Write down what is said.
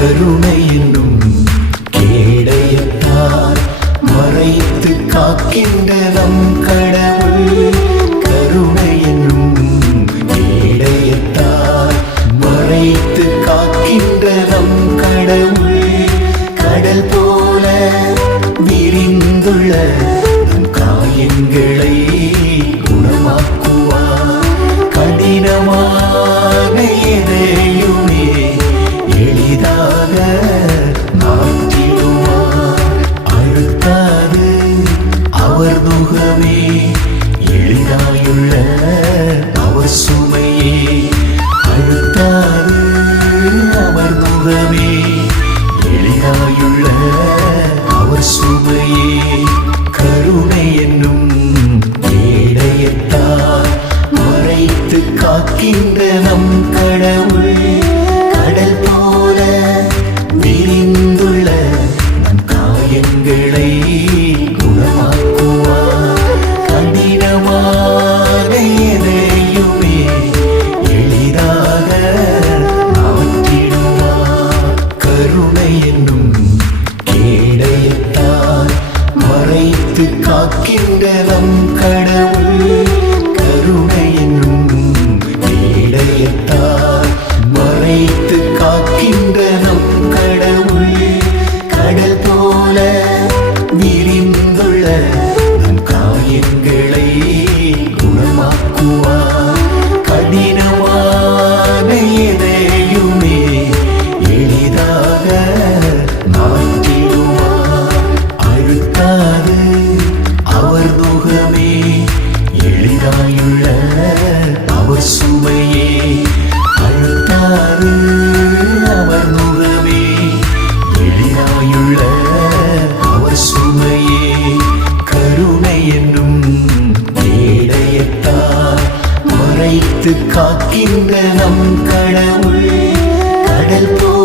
கருணை என்னும் கேடயத்தால் மறைத்து காக்கின்ற நம் கடவுள். கருணை என்னும் கேடயத்தால் மறைத்து காக்கின்ற நம் கடவுள். கடல் போல விரிந்துள்ள நம் காயங்களை குணமாக்குவார். கடினமான எதையுமே எளிதாக மாற்றிடுவார். அழுத்தாது அவர் முகமே, எளிதாயுள்ள அவர் சுமையே. அழுத்தாது அவர் முகமே, எளிதாயுள்ள அவர் சுமையே. கருணை என்னும் கேடயத்தால் மறைத்து காக்கின்ற நம் கடவுள். கடல் போல விரிந்துள்ள நம் காயங்களை குணமாக்குவார். கடினமான எதையுமே எளிதாக மாற்றிடுவார். கருணை என்னும் கேடயத்தால் மறைத்து காக்கின்ற நம் கடவுள். கருணை என்னும் கேடயத்தால் மறைத்து காக்கின்ற நம் கடவுள். கடல் போல விரிந்துள்ள நம் காயங்களை குணமாக்குவார். கடினமான எதையுமே எளிதாக மாற்றிடுவார். அழுத்தாது அவர் முகமே, எளிதாயுள்ள அவர் சுமையே. அழுத்தாது அவர் முகமே, எளிதாயுள்ள அவர் சுமையே. கருணை என்னும் கேடயத்தால் மறைத்து காக்கின்ற நம் கடவுள். கடல் போ